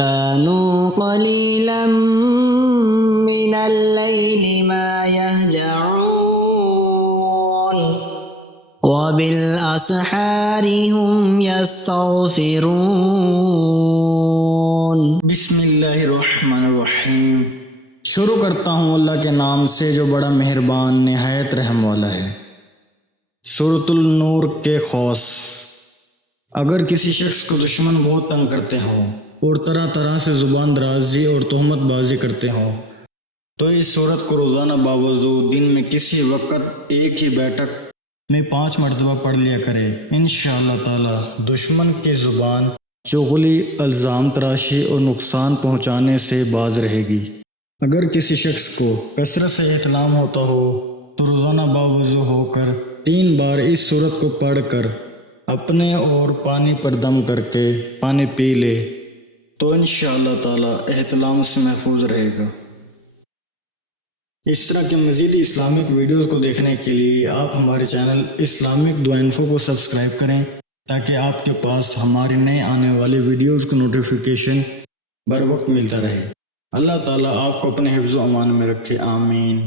كانوا قليلا من الليل ما يهجعون وبالأسحار هم يستغفرون۔ بسم اللہ الرحمن الرحیم۔ شروع کرتا ہوں اللہ کے نام سے جو بڑا مہربان نہایت رحم والا ہے۔ سورۃ النور کے خوص۔ اگر کسی شخص کو دشمن بہت تنگ کرتے ہوں اور طرح طرح سے زبان درازی اور تہمت بازی کرتے ہوں تو اس سورت کو روزانہ باوضو دن میں کسی وقت ایک ہی بیٹھک میں 5 مرتبہ پڑھ لیا کرے۔ انشاءاللہ تعالی دشمن کی زبان چغلی، الزام تراشی اور نقصان پہنچانے سے باز رہے گی۔ اگر کسی شخص کو کثرت سے احتلام ہوتا ہو تو روزانہ باوضو ہو کر 3 بار اس سورت کو پڑھ کر اپنے اور پانی پر دم کر کے پانی پی لے تو انشاءاللہ تعالی احتلام سے محفوظ رہے گا۔ اس طرح کے مزید اسلامک ویڈیوز کو دیکھنے کے لیے آپ ہمارے چینل اسلامک دعا انفو کو سبسکرائب کریں تاکہ آپ کے پاس ہماری نئے آنے والی ویڈیوز کا نوٹیفیکیشن بر وقت ملتا رہے۔ اللہ تعالیٰ آپ کو اپنے حفظ و امان میں رکھے، آمین۔